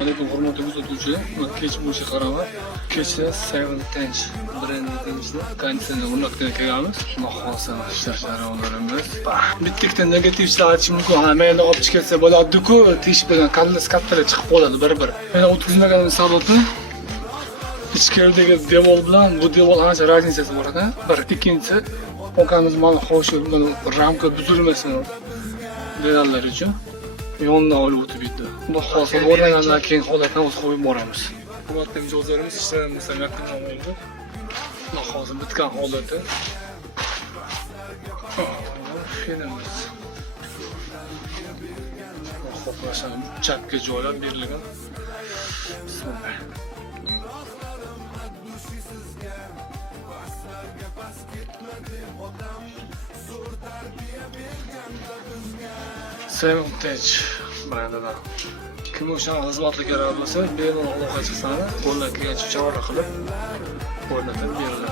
Aleyküm hurmatli kuzatuvchilar. Kech bo'lsa qaraman. Kecha Seven Tench brendimizda konditsioner o'rnatgan ekanmiz. Xudo xohlasa ishlashlarimizlarimiz. Bitta negativchilar aytishi mumkin. Ha, meni olib chiqsa bo'ladi-ku, tish bilan kallasi kattalar chiqib qoladi bir-bir. Meni o'tkazmaganimning sababi ichkaridagi devor bilan bu devor ancha razницasi bor ekan. Bir, ikkinchisi okamiz mana hoshir ramka buzilmasin deganlar uchun yondan olib o'tib ketdi. Xudo xohlasa o'rnagandan keyin holatni o'z qo'yib boramiz. Hurmatli mijozlarimiz, ishlarimiz yakunlangan bo'ldi. Xudo xohlasa bitgan holati. Fenimiz. Xohlasham chapga joylab berilgan. Bismillah. Seven Tench brendidan. Kim o'shan xizmatli kerak bo'lsa, bemalol aloqa chiqsani, qo'ldan kelgancha chora qilib o'rnatib beriladi.